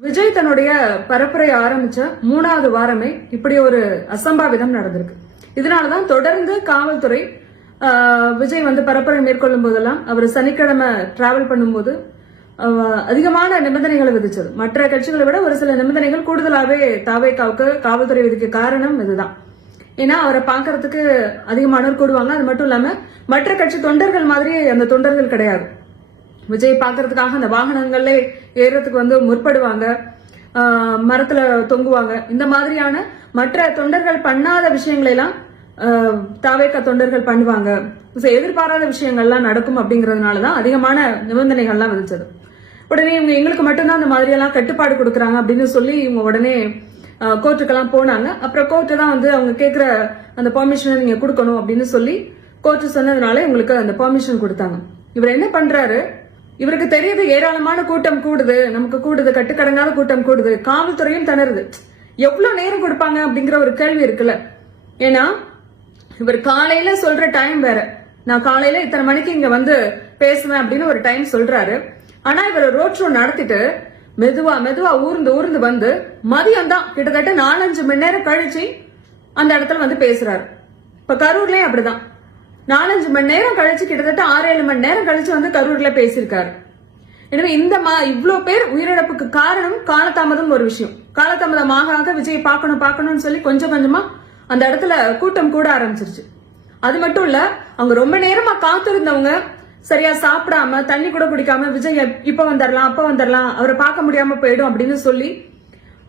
விஜய் தன்னுடைய பரப்புரை ஆரம்பிச்ச 3வது வாரமே இப்படி ஒரு அசம்பாவிதம் நடந்திருக்கு. இதனாலதான் தொடர்ந்து காவல்துறை விஜய் பரப்புரை மேற்கொள்ளும் போதெல்லாம் அவர் சனிக்கிழமை டிராவல் பண்ணும்போது அதிகமான நிபந்தனைகளை விதிச்சது. மற்ற கட்சிகளை விட ஒரு சில நிபந்தனைகள் கூடுதலாவே தாவேகாவுக்கு காவல்துறை விதிக்க காரணம் இதுதான். ஏன்னா அவரை பாக்குறதுக்கு அதிகமானவர் கூடுவாங்க. அது மட்டும் இல்லாம மற்ற கட்சி தொண்டர்கள் மாதிரி அந்த தொண்டர்கள் கிடையாது. விஜய் பாக்குறதுக்காக அந்த வாகனங்கள்ல ஏறதுக்கு முற்படுவாங்க, மரத்துல தொங்குவாங்க. இந்த மாதிரியான மற்ற தொண்டர்கள் பண்ணாத விஷயங்களை எல்லாம் தாவேகா தொண்டர்கள் பண்ணுவாங்க. எதிர்பாராத விஷயங்கள்லாம் நடக்கும் அப்படிங்கறதுனாலதான் அதிகமான நிபந்தனைகள்லாம் விதிச்சது. உடனே இவங்க எங்களுக்கு மட்டும்தான் அந்த மாதிரி எல்லாம் கட்டுப்பாடு கொடுக்கறாங்க அப்படின்னு சொல்லி இவங்க உடனே கோர்ட்டுக்கெல்லாம் போனாங்க. அப்புறம் கோர்ட்டு தான் அவங்க கேட்கிற அந்த பெர்மிஷனை நீங்க கொடுக்கணும் அப்படின்னு சொல்லி கோர்ட்டு சொன்னதுனால இவங்களுக்கு அந்த பெர்மிஷன் கொடுத்தாங்க. இவர் என்ன பண்றாரு, இவருக்கு தெரியுது ஏராளமான கூட்டம் கூடுது, நமக்கு கூடுது, கட்டுக்கடங்காத கூட்டம் கூடுது, காவல்துறையும் திணறுது. எவ்வளவு நேரம் கொடுப்பாங்க அப்படிங்கிற ஒரு கேள்வி இருக்குல்ல. ஏன்னா இவர் காலையில சொல்ற டைம் வேற, நான் காலையில இத்தனை மணிக்கு இங்க பேசுவேன் அப்படின்னு ஒரு டைம் சொல்றாரு. ஆனா இவர் ரோட் ஷோ நடத்திட்டு மெதுவா மெதுவா ஊர்ந்து மதியம் தான் கிட்டத்தட்ட 4-5 மணி நேரம் கழிச்சு அந்த இடத்துல பேசுறாரு. இப்ப கரூர்லயும் அப்படிதான் 4-5 மணி நேரம் கழிச்சு கிட்டத்தட்ட 6-7 மணி நேரம் கழிச்சு கரூர்ல பேசியிருக்காரு. எனவே இவ்வளவு பேர் உயிரிழப்புக்கு காரணம் காலதாமதம் ஒரு விஷயம். காலதாமதம் ஆக விஜய் பார்க்கணும்னு சொல்லி கொஞ்சம் கொஞ்சமா அந்த இடத்துல கூட்டம் கூட ஆரம்பிச்சிருச்சு. அது மட்டும் இல்ல, அவங்க ரொம்ப நேரமா காத்திருந்தவங்க சரியா சாப்பிடாம தண்ணி கூட குடிக்காம விஜய் இப்ப வந்துடலாம் அப்ப வந்துடலாம், அவரை பார்க்க முடியாம போயிடும் அப்படின்னு சொல்லி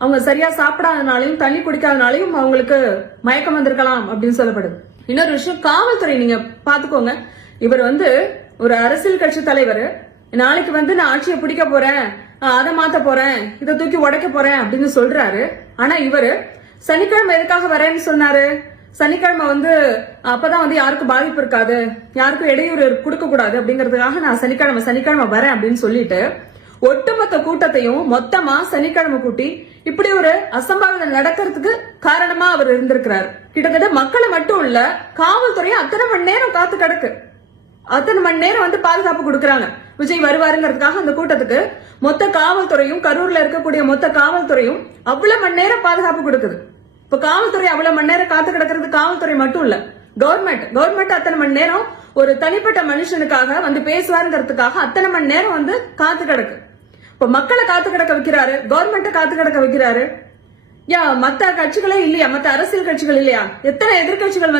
அவங்க சரியா சாப்பிடாதனாலையும் தண்ணி குடிக்காதனாலையும் அவங்களுக்கு மயக்கம் வந்திருக்கலாம் அப்படின்னு சொல்லப்படுது. இன்னொரு விஷயம், காவல்துறை நீங்க பாத்துக்கோங்க. இவர் ஒரு அரசியல் கட்சி தலைவர். நாளைக்கு நான் ஆட்சியை பிடிக்க போறேன், அதை மாத்த போறேன், இதை தூக்கி உடைக்க போறேன் அப்படின்னு சொல்றாரு. ஆனா இவரு சனிக்கிழமை எதுக்காக வரேன்னு சொன்னாரு? சனிக்கிழமை அப்பதான் யாருக்கும் பாதிப்பு இருக்காது, யாருக்கும் இடையூறு கொடுக்க கூடாது அப்படிங்கறதுக்காக நான் சனிக்கிழமை வரேன் அப்படின்னு சொல்லிட்டு ஒட்டுமொத்த கூட்டத்தையும் மொத்தமா சனிக்கிழமை கூட்டி இப்படி ஒரு அசம்பாவிதம் நடக்கிறதுக்கு காரணமா அவர் இருந்திருக்கிறார். கிட்டத்தட்ட மக்களை மட்டும் இல்ல, காவல்துறையை அத்தனை மணி நேரம் காத்து கிடக்கு, அத்தனை மணி நேரம் பாதுகாப்பு கொடுக்கறாங்க. விஜய் வருவாருங்கிறதுக்காக அந்த கூட்டத்துக்கு மொத்த காவல்துறையும், கரூர்ல இருக்கக்கூடிய மொத்த காவல்துறையும் அவ்வளவு மணி நேரம் பாதுகாப்பு கொடுக்குது. இப்ப காவல்துறை அவ்வளவு மணி நேரம் காத்து கிடக்கிறது காவல்துறை மட்டும் இல்ல, கவர்மெண்ட் அத்தனை மணி நேரம் ஒரு தனிப்பட்ட மனுஷனுக்காக பேசுவாருங்கிறதுக்காக அத்தனை மணி நேரம் காத்து கிடக்கு. இப்ப மக்களை காத்து கிடக்க வைக்கிறாரு, கவர்மெண்ட்டை காத்து கிடக்க வைக்கிறாரு. மத்த கட்சிகளே இல்லையா, மத்த அரசியல் கட்சிகள் இல்லையா? எத்தனை எதிர்கட்சிகள்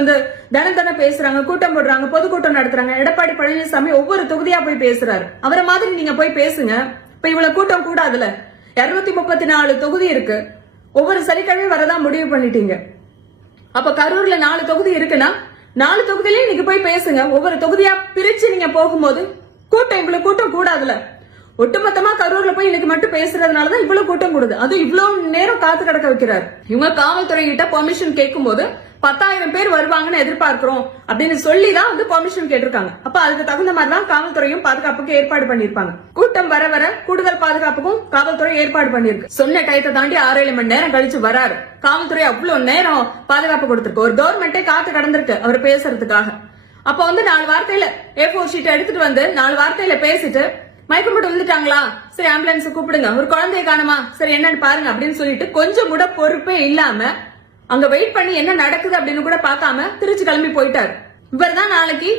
தினம் பேசுறாங்க, கூட்டம் போடுறாங்க, பொதுக்கூட்டம் நடத்துறாங்க. எடப்பாடி பழனிசாமி ஒவ்வொரு தொகுதியா போய் பேசுறாரு. அவரை மாதிரி நீங்க போய் பேசுங்க. இப்ப இவ்வளவு கூட்டம் கூடாதுல, 234 தொகுதி இருக்கு, ஒவ்வொரு சனிக்கிழமையும் வரதான் முடிவு பண்ணிட்டீங்க. அப்ப கரூர்ல 4 தொகுதி இருக்குன்னா 4 தொகுதியிலயும் நீங்க போய் பேசுங்க. ஒவ்வொரு தொகுதியா பிரிச்சு நீங்க போகும்போது இவ்வளவு கூட்டம் கூடாதுல. ஒட்டுமொத்தமா கரூர்ல போய் இன்னைக்கு மட்டும் பேசுறதுனாலதான் இவ்வளவு கூட்டம் கூடுது. அது இவ்வளவு நேரம் காத்து கிடக்க வைக்கிறார். இவங்க காவல்துறை கிட்ட பெர்மிஷன் கேட்கும் போது 10,000 பேர் வருவாங்கன்னு எதிர்பார்க்கிறோம் அப்படின்னு சொல்லிதான் பெர்மிஷன் கேட்டிருக்காங்க. அப்ப அதுக்கு தகுந்த மாதிரிதான் காவல்துறையும் பாதுகாப்புக்கு ஏற்பாடு பண்ணிருப்பாங்க. கூட்டம் வர வர கூடுதல் பாதுகாப்புக்கும் காவல்துறை ஏற்பாடு பண்ணிருக்கு. சொன்ன டயத்தை தாண்டி 6-7 மணி நேரம் கழிச்சு வராரு. காவல்துறை அவ்வளவு நேரம் பாதுகாப்பு கொடுத்திருக்கு. ஒரு கவர்மெண்டே காத்து கடந்திருக்கு அவர் பேசுறதுக்காக. அப்ப 4 வார்த்தையில A4 ஷீட் எடுத்துட்டு 4 வார்த்தையில பேசிட்டு மயக்கம் போட்டு விழுந்துட்டாங்களா, சரி ஆம்புலன்ஸ் கூப்பிடுங்க, ஒரு குழந்தைய காணுமா, சரி என்னன்னு பாருங்க அப்படின்னு சொல்லிட்டு கொஞ்சம் கூட பொறுப்பே இல்லாம அங்க வெயிட் பண்ணி என்ன நடக்குது அப்படின்னு கூட பார்க்காம திருச்சி கிளம்பி போயிட்டாரு. இவர்தான் நாளைக்கு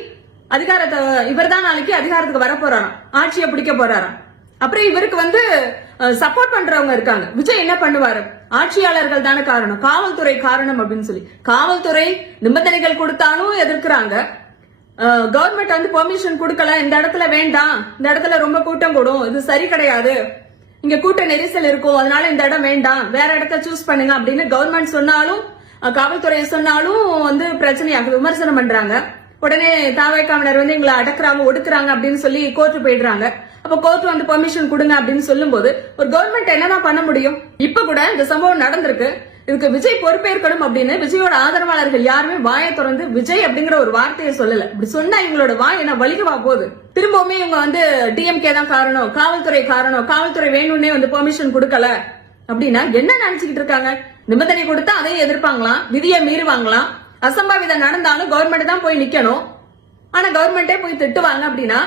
அதிகாரத்துக்கு வர போறாராம், ஆட்சியை பிடிக்க போறாராம். அப்புறம் இவருக்கு சப்போர்ட் பண்றவங்க இருக்காங்க. விஜய் என்ன பண்ணுவாரு? ஆட்சியாளர்கள் தானே காரணம், காவல்துறை காரணம் அப்படின்னு சொல்லி காவல்துறை நிபந்தனைகள் கொடுத்தாலும் எதிர்க்கிறாங்க. கவர்மெண்ட் பெர்மிஷன் கொடுக்கல, இந்த இடத்துல வேண்டாம், இந்த இடத்துல ரொம்ப கூட்டம் கூடும், இது சரி கிடையாது, இங்க கூட்ட நெரிசல் இருக்கும், அதனால இந்த இடம் வேண்டாம், வேற இடத்த சூஸ் பண்ணுங்க அப்படின்னு கவர்மெண்ட் சொன்னாலும் காவல்துறை சொன்னாலும் பிரச்சனையாக விமர்சனம் பண்றாங்க. உடனே தாவேக்காவினர் எங்களை அடக்குறாங்க, ஒடுக்குறாங்க அப்படின்னு சொல்லி கோர்ட்டு போயிடுறாங்க. அப்ப கோர்ட் பெர்மிஷன் கொடுங்க அப்படின்னு சொல்லும் போது ஒரு கவர்மெண்ட் என்னதான் பண்ண முடியும்? இப்ப கூட இந்த சம்பவம் நடந்திருக்கு, இதுக்கு விஜய் பொறுப்பேற்கணும் அப்படின்னு விஜயோட ஆதரவாளர்கள் யாருமே வாயை திறந்து விஜய் அப்படிங்கிற ஒரு வார்த்தையை சொல்லல. இப்படி சொன்னா இவங்களோட வாய் என்ன வலிக்கவா போகுது? திரும்பவுமே இவங்க டிஎம்கே தான் காரணம், காவல்துறை காரணம், காவல்துறை வேணும்னே பெர்மிஷன் கொடுக்கல அப்படின்னா என்ன நினைச்சுக்கிட்டு இருக்காங்க? நிபந்தனை கொடுத்தா அதையும் எதிர்ப்பாங்களாம், விதியை மீறுவாங்களாம். அசம்பாவிதம் நடந்தாலும் கவர்மெண்ட் தான் போய் நிக்கணும், ஆனா கவர்மெண்டே போய் திட்டுவாங்க அப்படின்னா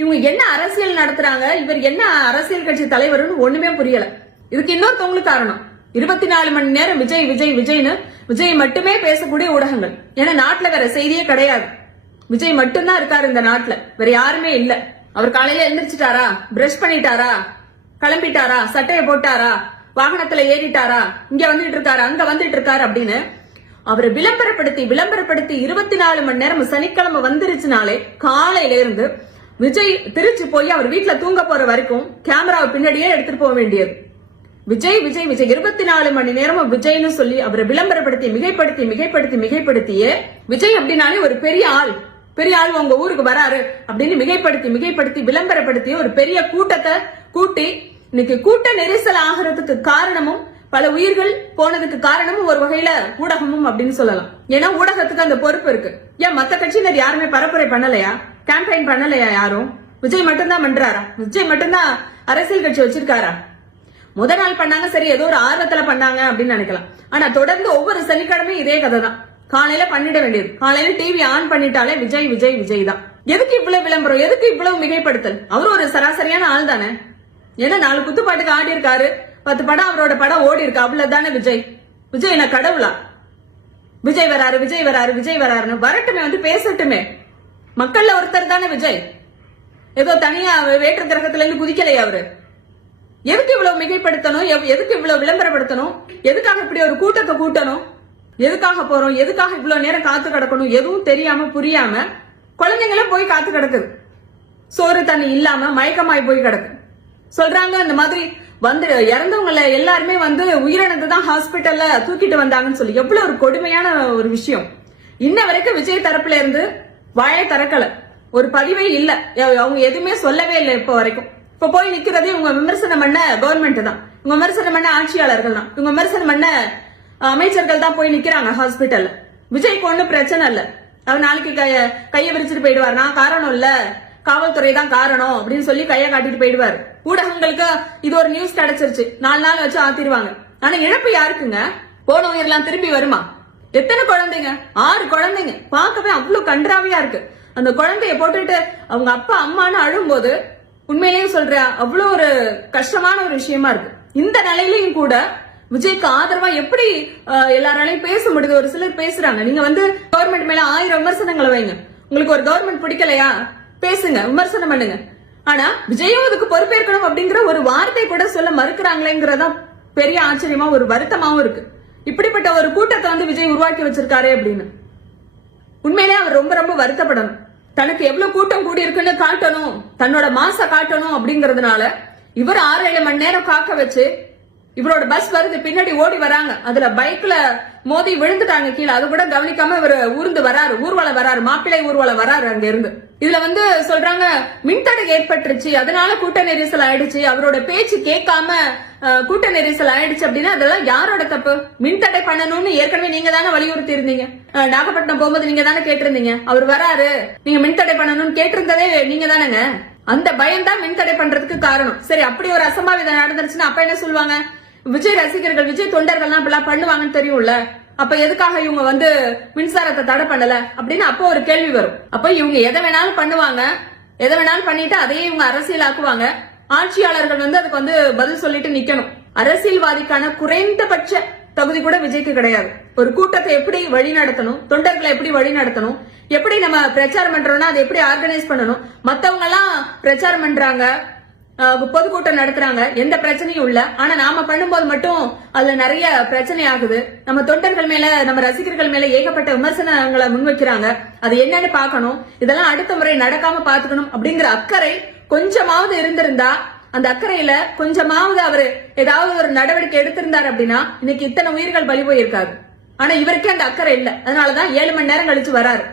இவங்க என்ன அரசியல் நடத்துறாங்க? இவர் என்ன அரசியல் கட்சி தலைவர்னு ஒண்ணுமே புரியல. இதுக்கு இன்னொருத்தவங்களுக்கு காரணம் 24 மணி நேரம் விஜய் விஜய் விஜய்னு விஜய் மட்டுமே பேசக்கூடிய ஊடகங்கள். ஏன்னா நாட்டுல வேற செய்தியே கிடையாது. விஜய் மட்டும்தான் இருக்காரு இந்த நாட்டுல, வேற யாருமே இல்ல. அவர் காலையில எழுந்திரிச்சிட்டாரா, பிரஷ் பண்ணிட்டாரா, கிளம்பிட்டாரா, சட்டையை போட்டாரா, வாகனத்துல ஏறிட்டாரா, இங்க வந்துட்டு இருக்காரு, அங்க வந்துட்டு இருக்காரு அப்படின்னு அவரை விளம்பரப்படுத்தி 24 மணி நேரம் சனிக்கிழமை வந்துருச்சுனாலே காலையில இருந்து விஜய் திருச்சி போய் அவர் வீட்டுல தூங்க போற வரைக்கும் கேமராவை பின்னாடியே எடுத்துட்டு போக வேண்டியது. விஜய் விஜய் விஜய் 24 மணி நேரம் விஜய்னு சொல்லி அவரை விளம்பரப்படுத்தி மிகைப்படுத்தியே விஜய் அப்படின்னாலே ஒரு பெரிய ஆள் உங்க ஊருக்கு வராரு அப்படின்னு மிகைப்படுத்தி விளம்பரப்படுத்தி ஒரு பெரிய கூட்டத்தை கூட்டி இன்னைக்கு கூட்ட நெரிசல் ஆகிறதுக்கு காரணமும் பல உயிர்கள் போனதுக்கு காரணமும் ஒரு வகையில ஊடகமும் அப்படின்னு சொல்லலாம். ஏன்னா ஊடகத்துக்கு அந்த பொறுப்பு இருக்கு. ஏன் மத்த கட்சியினர் யாருமே பரப்புரை பண்ணலையா, கேம்பெயின் பண்ணலையா? யாரும் விஜய் மட்டும்தான் பண்றாரா? விஜய் மட்டும்தான் அரசியல் கட்சி வச்சிருக்காரா? முதல் நாள் பண்ணாங்க, சரி ஏதோ ஒரு ஆர்வத்துல பண்ணாங்க அப்படின்னு நினைக்கலாம். ஆனா தொடர்ந்து ஒவ்வொரு சனிக்கிழமையும் இதே கதை தான். காலையில பண்ணிட வேண்டியது, காலையில டிவி ஆன் பண்ணிட்டாலே விஜய் விஜய் விஜய் தான். எதுக்கு இவ்வளவு விளம்பரம், எதுக்கு இவ்வளவு மிகைப்படுத்தல்? அவரு ஒரு சராசரியான ஆள் தானே. ஏன்னா 4 குத்துப்பாட்டுக்கு ஆடி இருக்காரு, 10 படம் அவரோட படம் ஓடி இருக்கு, அவ்வளவுதானே விஜய். விஜய் என்ன கடவுளா? விஜய் வராருன்னு வரட்டுமே, வந்து பேசட்டுமே. மக்கள்ல ஒருத்தர் தானே விஜய். ஏதோ தனியா வேற்று கிரகத்துல இருந்து குதிக்கலையா அவரு? எதுக்கு இவ்வளவு மிகைப்படுத்தணும், எதுக்கு இவ்வளவு விளம்பரப்படுத்தணும், எதுக்காக இப்படி ஒரு கூட்டத்தை கூட்டணும், எதுக்காக போறோம், எதுக்காக இவ்வளவு நேரம் காத்து கிடக்கணும், எதுவும் தெரியாம புரியாம குழந்தைங்களும் போய் காத்து கிடக்குது. சோறு தண்ணி இல்லாம மயக்கமாய் போய் கிடக்கு. சொல்றாங்க இந்த மாதிரி வந்து இறந்தவங்கள எல்லாருமே வந்து உயிரிழந்து தான் ஹாஸ்பிட்டல்ல தூக்கிட்டு வந்தாங்கன்னு சொல்லி. எவ்வளவு ஒரு கொடுமையான ஒரு விஷயம். இன்ன வரைக்கும் விஜய் தரப்புல இருந்து வாயை திறக்கல, ஒரு பதிவே இல்ல, அவங்க எதுவுமே சொல்லவே இல்லை இப்ப வரைக்கும். இப்ப போய் நிக்கிறதே இவங்க விமர்சனம் பண்ண கவர்மெண்ட் தான், இவங்க விமர்சனம் பண்ண ஆட்சியாளர்கள் தான், இவங்க விமர்சனம் பண்ண அமைச்சர்கள் தான் போய் நிக்கிறாங்க ஹாஸ்பிட்டல்ல. விஜய்க்கு ஒண்ணும் பிரச்சனை இல்ல, அவர் நாளைக்கு கைய விரிச்சிட்டு போயிடுவார். நான் காரணம் இல்ல, காவல்துறை தான் காரணம் அப்படின்னு சொல்லி கைய காட்டிட்டு போயிடுவாரு. ஊடகங்களுக்கு இது ஒரு நியூஸ் கிடைச்சிருச்சு, 4 நாள் வச்சு ஆத்திடுவாங்க. ஆனா இழப்பு யாருக்குங்க? போன உயிரெல்லாம் திரும்பி வருமா? எத்தனை குழந்தைங்க? 6 குழந்தைங்க. பார்க்கவே அவ்வளவு கன்றாவியா இருக்கு. அந்த குழந்தைய போட்டுட்டு அவங்க அப்பா அம்மான்னு அழும்போது உண்மையிலேயே சொல்ற அவ்வளவு ஒரு கஷ்டமான ஒரு விஷயமா இருக்கு. இந்த நிலையிலையும் கூட விஜய்க்கு ஆதரவா எப்படி எல்லாராலையும் பேச முடியுது? ஒரு சிலர் பேசுறாங்க, நீங்க வந்து கவர்மெண்ட் மேல 1000 விமர்சனங்களை வைங்க, உங்களுக்கு ஒரு கவர்மெண்ட் பிடிக்கலையா பேசுங்க, விமர்சனம் பண்ணுங்க. ஆனா விஜயும் அதுக்கு பொறுப்பேற்கணும் அப்படிங்கிற ஒரு வார்த்தை கூட சொல்ல மறுக்கிறாங்களேங்கிறதா பெரிய ஆச்சரியமா ஒரு வருத்தமாவும் இருக்கு. இப்படிப்பட்ட ஒரு கூட்டத்தை வந்து விஜய் உருவாக்கி வச்சிருக்காரு அப்படின்னு உண்மையிலே அவர் ரொம்ப ரொம்ப வருத்தப்படணும். தனக்கு எவ்வளவு கூட்டம் கூடி இருக்குன்னு காட்டணும், தன்னோட மாச காட்டணும் அப்படிங்கறதுனால இவர் 6-7 மணி நேரம் காக்க வச்சு, இவரோட பஸ் வருது, பின்னாடி ஓடி வராங்க, அதுல பைக்ல மோதி விழுந்துட்டாங்க கீழே, அது கூட கவனிக்காம இவர் ஊர்ந்து வராரு, ஊர்வலம் வராரு, மாப்பிள்ளை ஊர்வலம் வராரு அங்க இருந்து. இதுல வந்து சொல்றாங்க மின்தடை ஏற்பட்டுருச்சு, அதனால கூட்ட நெரிசல் ஆயிடுச்சு, அவரோட பேச்சு கேட்காம கூட்ட நெரிசல் ஆயிடுச்சு அப்படின்னா அதெல்லாம் யாரோட தப்பு? மின்தடை பண்ணணும்னு ஏற்கனவே நீங்க தானே வலியுறுத்தி இருந்தீங்க. நாகப்பட்டினம் போகும்போது நீங்க தானே கேட்டிருந்தீங்க, அவர் வராரு நீங்க மின்தடை பண்ணணும்னு கேட்டிருந்ததே நீங்க தானேங்க. அந்த பயம் தான் மின்தடை பண்றதுக்கு காரணம். சரி, அப்படி ஒரு அசம்பாவிதம் நடந்துருச்சுன்னா அப்ப என்ன சொல்லுவாங்க? விஜய் ரசிகர்கள் விஜய் தொண்டர்கள்லாம் இப்பெல்லாம் பண்ணுவாங்கன்னு தெரியும்ல, அப்ப எதுக்காக இவங்க வந்து மின்சாரத்தை தடை பண்ணல அப்படின்னு அப்போ ஒரு கேள்வி வரும். அப்ப இவங்க எதை வேணாலும் பண்ணுவாங்க, எதை வேணாலும் பண்ணிட்டு அதையே இவங்க அரசியலாக்குவாங்க. ஆட்சியாளர்கள் வந்து அதுக்கு வந்து பதில் சொல்லிட்டு நிக்கணும். அரசியல்வாதிக்கான குறைந்தபட்ச தகுதி கூட விஜய்க்கு கிடையாது. ஒரு கூட்டத்தை எப்படி வழி நடத்தணும், தொண்டர்களை எப்படி வழி நடத்தணும், எப்படி நம்ம பிரச்சாரம் பண்றோம்னா அதை எப்படி ஆர்கனைஸ் பண்ணணும். மத்தவங்க எல்லாம் பிரச்சாரம் பண்றாங்க, பொதுக்கூட்டம் நடத்துறாங்க, எந்த பிரச்சனையும் இல்ல. ஆனா நாம பண்ணும்போது மட்டும் அதுல நிறைய பிரச்சனை ஆகுது. நம்ம தொண்டர்கள் மேல, நம்ம ரசிகர்கள் மேல ஏகப்பட்ட விமர்சனங்களை முன்வைக்கிறாங்க. அது என்னன்னு பாக்கணும், இதெல்லாம் அடுத்த முறை நடக்காம பாத்துக்கணும் அப்படிங்கிற அக்கறை கொஞ்சமாவது இருந்திருந்தா, அந்த அக்கறையில கொஞ்சமாவது அவரு ஏதாவது ஒரு நடவடிக்கை எடுத்திருந்தாரு அப்படின்னா இன்னைக்கு இத்தனை உயிர்கள் பலி போயிருக்காது. ஆனா இவருக்கே அந்த அக்கறை இல்ல. அதனாலதான் 7 மணி நேரம் கழிச்சு வராரு.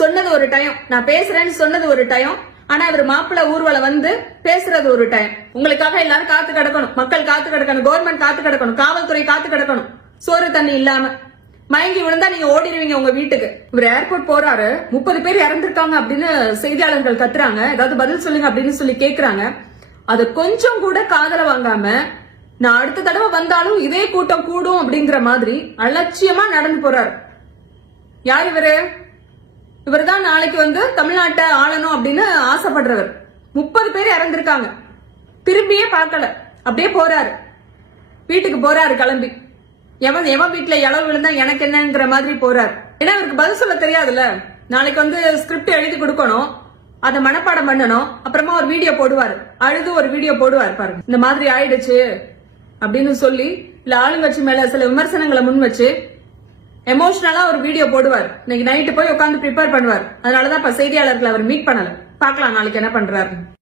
சொன்னது ஒரு டைம், நான் பேசுறேன்னு சொன்னது ஒரு டைம், ஆனா இவர் மாப்பிள்ள ஊர்வலம் வந்து பேசுறது ஒரு டைம். உங்களுக்காக எல்லாரும் காத்து கிடக்கணும், மக்கள் காத்து கிடக்கணும், கவர்மெண்ட் காத்து கிடக்கணும், காவல்துறை காத்து கிடக்கணும். சோறு தண்ணி இல்லாம மயங்கி விழுந்தா நீங்க ஓடிடுவீங்க உங்க வீட்டுக்கு. இவர் ஏர்போர்ட் போறாரு, 30 பேர் இறந்திருக்காங்க அப்படின்னு செய்தியாளர்கள் கத்துறாங்க, ஏதாவது பதில் சொல்லுங்க அப்படின்னு சொல்லி கேக்குறாங்க. அது கொஞ்சம் கூட காதல வாங்காம, நான் அடுத்த தடவை வந்தாலும் இதே கூட்டம் கூடும் அப்படிங்கிற மாதிரி அலட்சியமா நடந்து போறாரு. யார் இவரு? இவர்தான் நாளைக்கு வந்து தமிழ்நாட்டை ஆளணும் அப்படின்னு ஆசைப்படுறவர். 30 பேர் இறந்திருக்காங்க, திரும்பியே பார்க்கல, அப்படியே போறாரு. வீட்டுக்கு போறாரு கிளம்பி. எவன் வீட்டுல இளவு விழுந்தா எனக்கு என்னங்கிற மாதிரி போறாரு. ஏன்னா அவருக்கு பதில் சொல்ல தெரியாதுல்ல. நாளைக்கு வந்து ஸ்கிரிப்ட் எழுதி கொடுக்கணும், அதை மனப்பாடம் பண்ணணும், அப்புறமா ஒரு வீடியோ போடுவாரு, அழுது ஒரு வீடியோ போடுவாரு பாருங்க. இந்த மாதிரி ஆயிடுச்சு அப்படின்னு சொல்லி இல்ல ஆளுங்கட்சி மேல சில விமர்சனங்களை முன் வச்சு எமோஷனலா ஒரு வீடியோ போடுவார். இன்னைக்கு நைட்டு போய் உட்காந்து ப்ரிப்பேர் பண்ணுவார். அதனாலதான் இப்ப செய்தியாளர்களை அவர் மீட் பண்ணல. பார்க்கலாம் நாளைக்கு என்ன பண்றாரு.